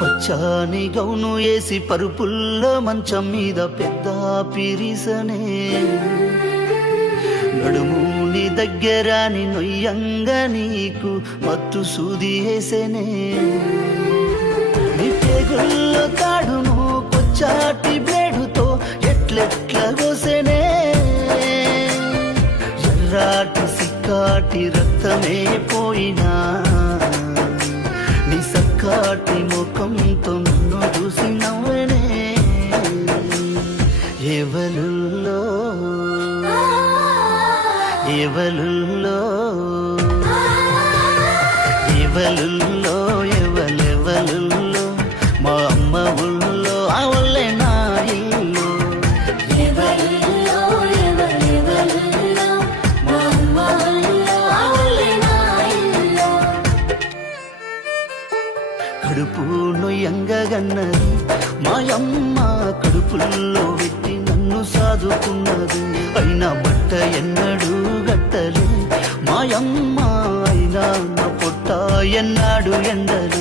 పచ్చాని gown వేసి పరుపుల్ల మంచం మీద పెద్ద పిరిసనే నడుముని దగ్గరాని నొయ్యంగా నీకు మత్తు సూది వేసేనే నీ పేగుల్లో తాడును కొచ్చాటి బ్లేడుతో ఎట్లెట్ల కోసేనే ఎర్రాటి సిక్కాటి రక్తమే పోయినా నీ సక్కాటి ముఖంతో నన్ను చూసి నవ్వనే ఎవలుల్లో ఎవలుల్లో ఎవలుల్లో ఎవలెవలుల్లో మా అమ్మ ఊళ్ళో అవలే నా ఇల్లు ఎవలుల్లో ఎవలెవలుల్లో మా అమ్మ ఊళ్ళో అవలే నా ఇల్లు కడుపు నొయ్యంగన్నది మాయమ్మ కడుపుల్లో పెట్టి నన్ను సాదుకున్నది అయినా బట్ట ఎన్నడూ గట్టలే మాయమ్మ అయినా నా పొట్ట ఎన్నాడు ఎండలే